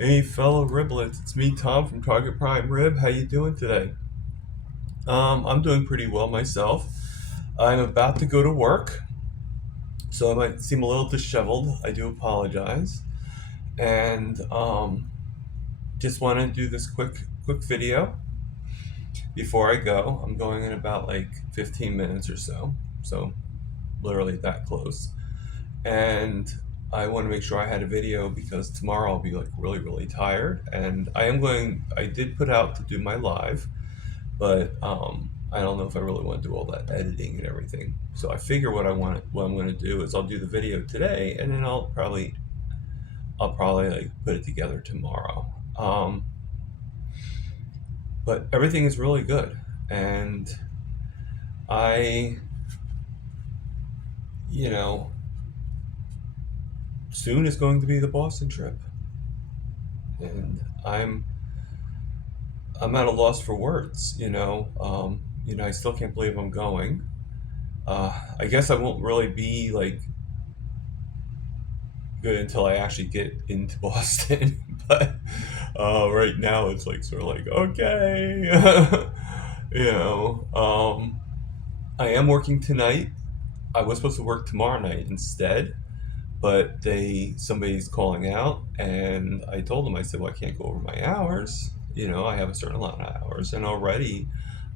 Hey, fellow riblets, it's me, Tom from Target Prime Rib. How you doing today? I'm doing pretty well myself. I'm about to go to work, so I might seem a little disheveled. I do apologize, and just want to do this quick video before I go. I'm going in about like 15 minutes or so literally that close. And I want to make sure I had a video because tomorrow I'll be like really tired. And I did put out to do my live, but I don't know if I really want to do all that editing and everything. So I figure what I'm going to do is I'll do the video today, and then I'll probably like put it together tomorrow. But everything is really good, and I, you know, soon is going to be the Boston trip, and I'm at a loss for words. I still can't believe I'm going. I guess I won't really be like good until I actually get into Boston. But right now it's like sort of like okay, you know. I am working tonight. I was supposed to work tomorrow night instead, but somebody's calling out, and I told them, I said, well, I can't go over my hours. I have a certain amount of hours, and already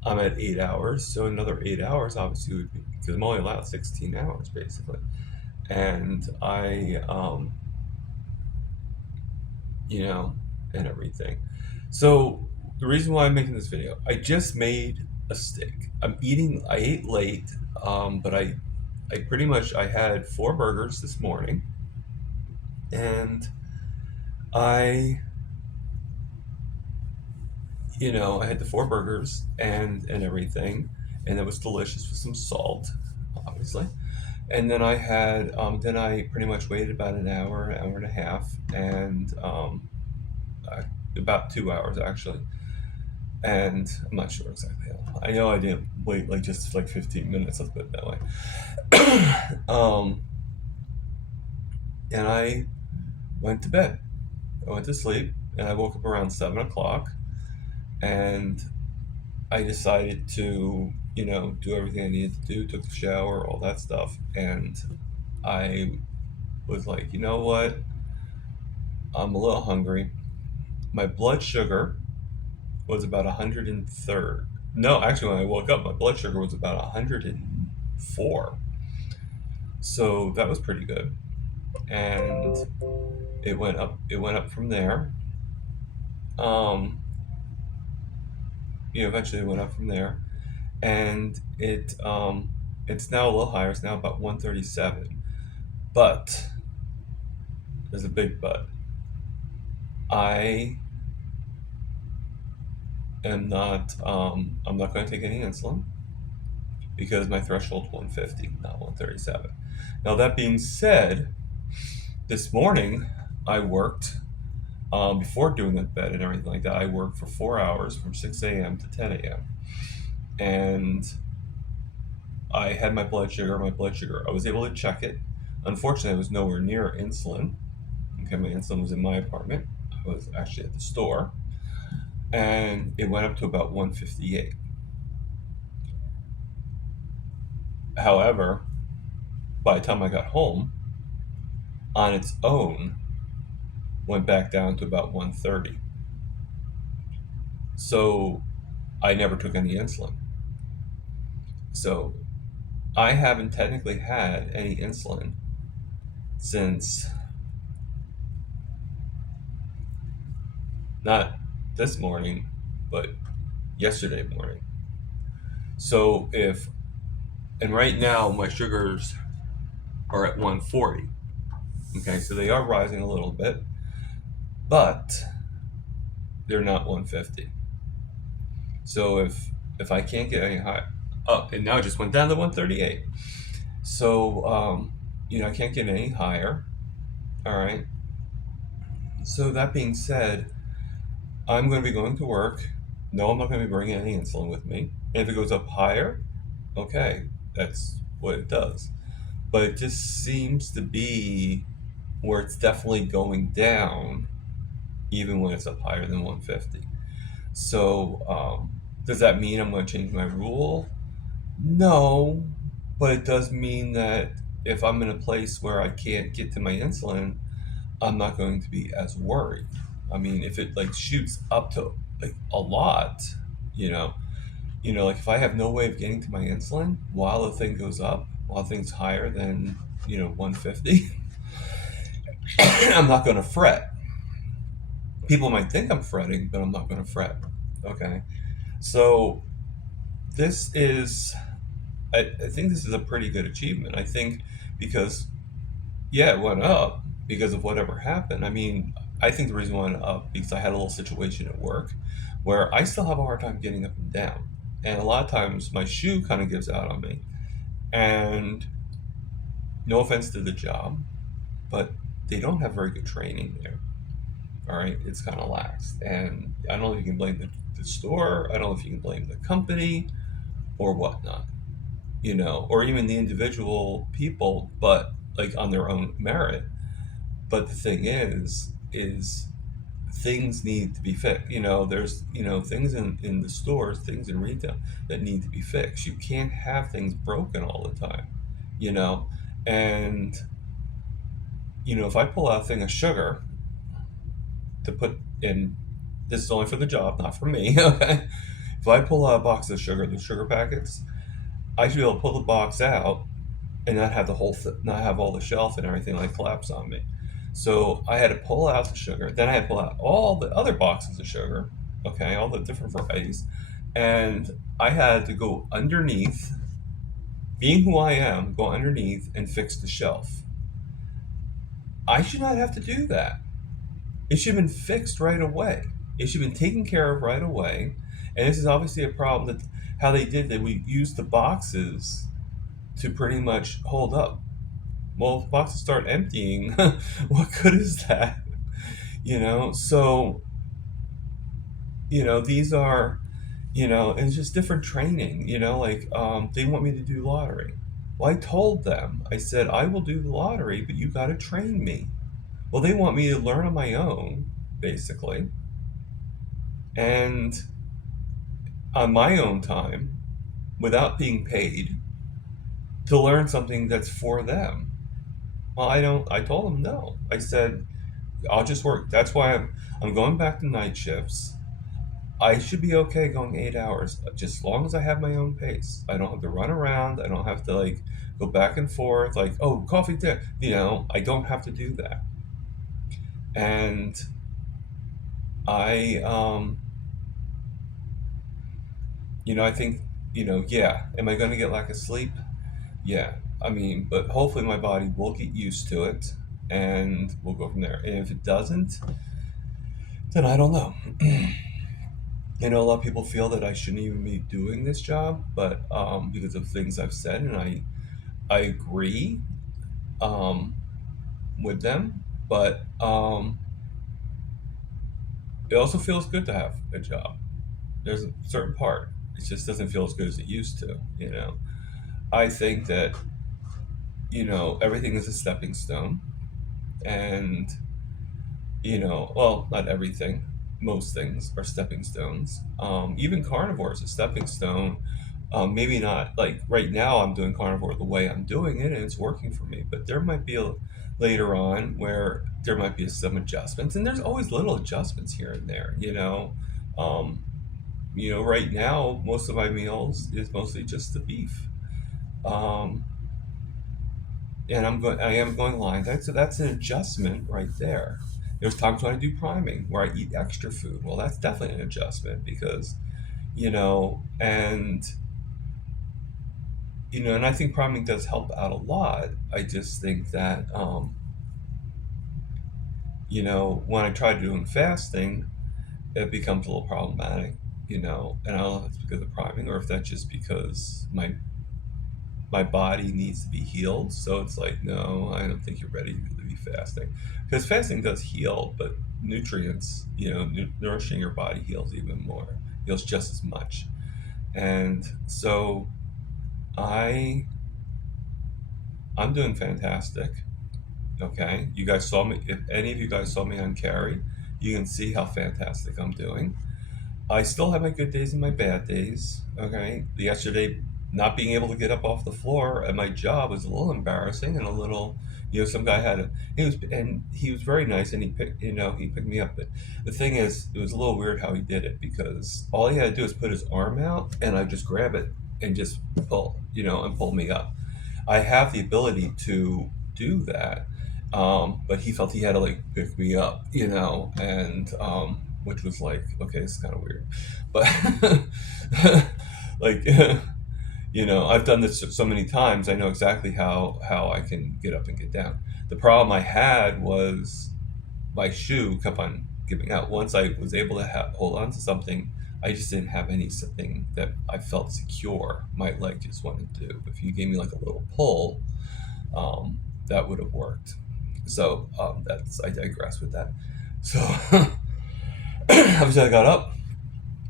I'm at 8 hours, so another 8 hours obviously would be because I'm only allowed 16 hours basically. And you know, and everything. So the reason why I'm making this video, I just made a steak. I ate late, but I pretty much, I had 4 burgers this morning, and I, I had the 4 burgers and everything, and it was delicious with some salt, obviously. And then then I pretty much waited about an hour and a half, and about 2 hours actually. And I'm not sure exactly how. I know I didn't wait like just like 15 minutes. Let's put it that way. And I went to bed. I went to sleep, and I woke up around 7 o'clock, and I decided to, do everything I needed to do. Took a shower, all that stuff, and I was like, you know what? I'm a little hungry. My blood sugar was about 103rd. No, actually, when I woke up, my blood sugar was about 104. So that was pretty good. And it went up. It went up from there. Um, Eventually it went up from there, and it's now a little higher. It's now about 137. But there's a big but. I I'm not going to take any insulin because my threshold's 150, not 137. Now, that being said, this morning I worked, before doing the bed and everything like that, I worked for 4 hours from 6 a.m. to 10 a.m. And I had my blood sugar. I was able to check it. Unfortunately, I was nowhere near insulin. Okay, my insulin was in my apartment. I was actually at the store. And it went up to about 158. However, by the time I got home, on its own, went back down to about 130. So I never took any insulin. So I haven't technically had any insulin since, not this morning, but yesterday morning. So and right now my sugars are at 140. Okay, so they are rising a little bit, but they're not 150. So if I can't get any higher, oh, and now it just went down to 138. So I can't get any higher. All right. So that being said, I'm going to be going to work. No, I'm not going to be bringing any insulin with me. And if it goes up higher, okay, that's what it does. But it just seems to be where it's definitely going down, even when it's up higher than 150. So, does that mean I'm going to change my rule? No, but it does mean that if I'm in a place where I can't get to my insulin, I'm not going to be as worried. I mean, if it like shoots up to like a lot, you know, like if I have no way of getting to my insulin while the thing goes up, while things higher than 150, I'm not going to fret. People might think I'm fretting, but I'm not going to fret. Okay, so this is, I think this is a pretty good achievement. I think because yeah, it went up because of whatever happened. I mean, I think the reason it went up because I had a little situation at work where I still have a hard time getting up and down. And a lot of times my shoe kind of gives out on me. And no offense to the job, but they don't have very good training there. All right. It's kind of lax. And I don't know if you can blame the store, I don't know if you can blame the company or whatnot, or even the individual people, but like on their own merit. But the thing is things need to be fixed. There's things in the stores, things in retail that need to be fixed. You can't have things broken all the time, you know. And if I pull out a thing of sugar to put in, this is only for the job, not for me. Okay, if I pull out a box of sugar, the sugar packets, I should be able to pull the box out and not have not have all the shelf and everything like collapse on me. So I had to pull out the sugar. Then I had to pull out all the other boxes of sugar, okay, all the different varieties, and I had to go underneath, being who I am, go underneath and fix the shelf. I should not have to do that. It should have been fixed right away. It should have been taken care of right away. And this is obviously a problem that how they did that. We used the boxes to pretty much hold up. Well, if boxes start emptying, what good is that? So, these are, it's just different training, like they want me to do lottery. Well, I told them, I said, I will do the lottery, but you got to train me. Well, they want me to learn on my own, basically, and on my own time, without being paid, to learn something that's for them. Well, I told them no. I said, I'll just work. That's why I'm going back to night shifts. I should be okay going 8 hours, just as long as I have my own pace. I don't have to run around. I don't have to like go back and forth. Like, oh, coffee there. I don't have to do that. And I, I think, yeah. Am I going to get lack of sleep? Yeah. I mean, but hopefully my body will get used to it, and we'll go from there. And if it doesn't, then I don't know. A lot of people feel that I shouldn't even be doing this job, but because of things I've said, and I agree um, with them, but it also feels good to have a job. There's a certain part. It just doesn't feel as good as it used to. I think that, everything is a stepping stone. And, well, not everything. Most things are stepping stones. Even carnivore is a stepping stone. Maybe not like right now. I'm doing carnivore the way I'm doing it, and it's working for me. But there might be later on where there might be some adjustments, and there's always little adjustments here and there. Um, right now most of my meals is mostly just the beef. Um, and I am going line. That's an adjustment right there. There's times when I do priming where I eat extra food. Well, that's definitely an adjustment because, and and I think priming does help out a lot. I just think that, when I try doing fasting, it becomes a little problematic. And I don't know if it's because of priming or if that's just because my body needs to be healed. So it's like, no, I don't think you're ready to be fasting. Because fasting does heal, but nutrients, nourishing your body heals even more, heals just as much. And so I, I'm doing fantastic. Okay. You guys saw me, if any of you guys saw me on carry, you can see how fantastic I'm doing. I still have my good days and my bad days. Okay. Yesterday, not being able to get up off the floor at my job was a little embarrassing and a little, some guy he was very nice and he picked me up. But the thing is, it was a little weird how he did it because all he had to do was put his arm out and I just grab it and just and pull me up. I have the ability to do that, but he felt he had to like pick me up, and which was like, okay, it's kind of weird, but like, I've done this so many times. I know exactly how I can get up and get down. The problem I had was my shoe kept on giving out. Once I was able to hold on to something, I just didn't have anything that I felt secure. My leg just wouldn't do. If you gave me like a little pull, that would have worked. So I digress with that. So obviously I got up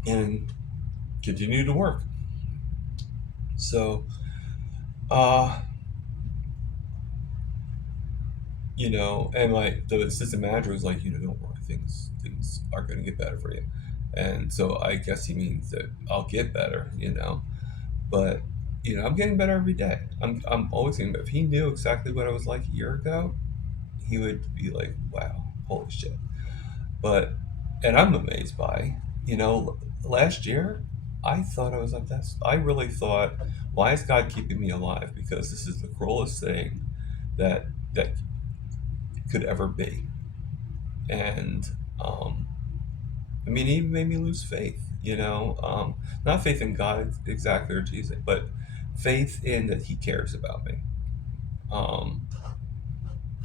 and continued to work. So uh, and the assistant manager was like, don't worry, things are going to get better for you. And so I guess he means that I'll get better, but I'm getting better every day. I'm always getting better. If he knew exactly what I was like a year ago, he would be like, wow, holy shit. But and I'm amazed by, last year I thought I was at this. I really thought, why is God keeping me alive? Because this is the cruelest thing that could ever be. And I mean, it even made me lose faith. Not faith in God exactly or Jesus, but faith in that He cares about me. Um,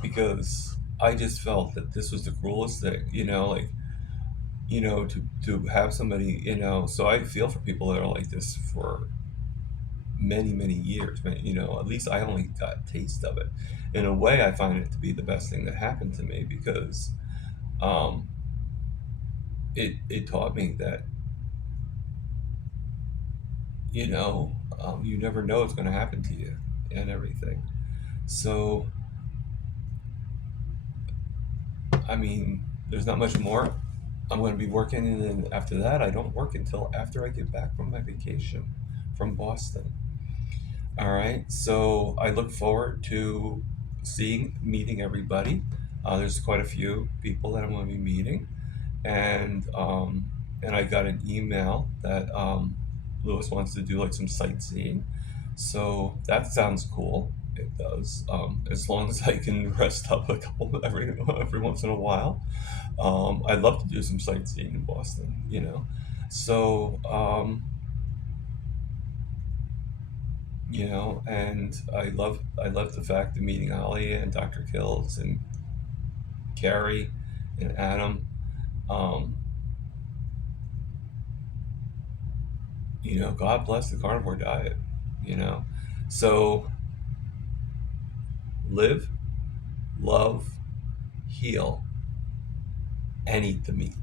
because I just felt that this was the cruelest thing. Like, to have somebody, so I feel for people that are like this for many, many years. At least I only got a taste of it. In a way, I find it to be the best thing that happened to me because um, it taught me that, you never know what's going to happen to you and everything. So, I mean, there's not much more. I'm going to be working, and then after that, I don't work until after I get back from my vacation from Boston. All right, so I look forward to meeting everybody. There's quite a few people that I'm going to be meeting, and I got an email that Lewis wants to do like some sightseeing, so that sounds cool. It does, as long as I can rest up a couple every once in a while. I'd love to do some sightseeing in Boston, So, and I love the fact of meeting Ollie and Dr. Kills and Carrie and Adam. Um, God bless the carnivore diet. You know, so live, love, heal, and eat the meat.